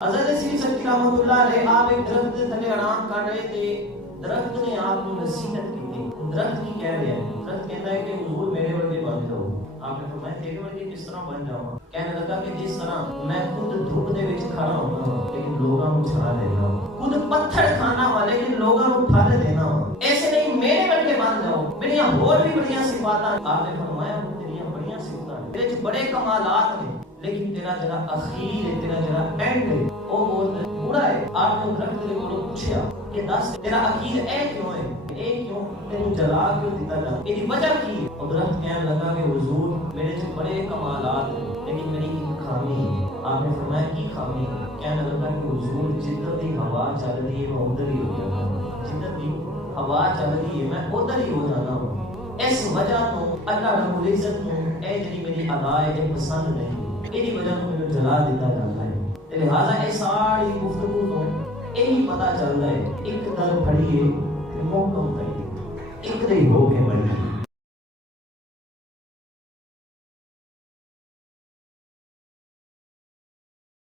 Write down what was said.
حضرت سری سچی رحمت اللہ علیہ آپ ایک درخت تھلے آرام کر رہے تھے. درخت نے آپ کو نصیحت کی تھی. درخت کی کہہ رہے ہیں, درخت کہتا ہے کہ حضور میرے ورگے بن جاؤ. آپ نے فرمایا تیرے ورگے کس طرح بن جاؤں؟ کہنے لگا کہ جس طرح میں خود دھوپ دے وچ کھڑا ہونا لیکن لوگاں نوں چھا دینا, خود پتھر کھانا وا لیکن لوگاں نوں پھل دینا, ایسے نہیں میرے ورگے بن جاؤ. میری اور بھی بڑی صفاتاں. آپ نے فرمایا تیریاں بڑی صفاتاں, میرے وچ بڑے کمالات ہیں, لیکن تیرا جڑا اخیر ہے, تیرا جڑا اینڈ ہے وہ بہت برا ہے. آپ نے درخت دے کولوں پوچھا کہ دس تیرا اخیر اے کیوں ہے, اے کیوں تینوں جلا کیوں دیتا جا, یہ وجہ کی ہے؟ اور درخت کہنے لگا کہ حضور میرے سے بڑے کمالات ہیں لیکن میری ایک خامی ہے. آپ نے فرمایا کی خامی؟ کہنے لگا کہ حضور جدھر دی ہوا چل رہی ہے میں ادھر ہی ہو جاتا ہوں, جدھر دی ہوا چل رہی ہے میں ادھر ہی ہو جاتا ہوں. اس وجہ تو اللہ رب العزت کو اے جڑی میری ادا ہے پسند نہیں, یہی وجہ تو مجھے جلا دیتا جاتا ہے. لہٰذا یہ ساری گفتگو تو یہی پتہ چل رہا ہے ایک طرف کھڑی ہے محکم کھڑی ہے, ایک دے ہو کے بڑی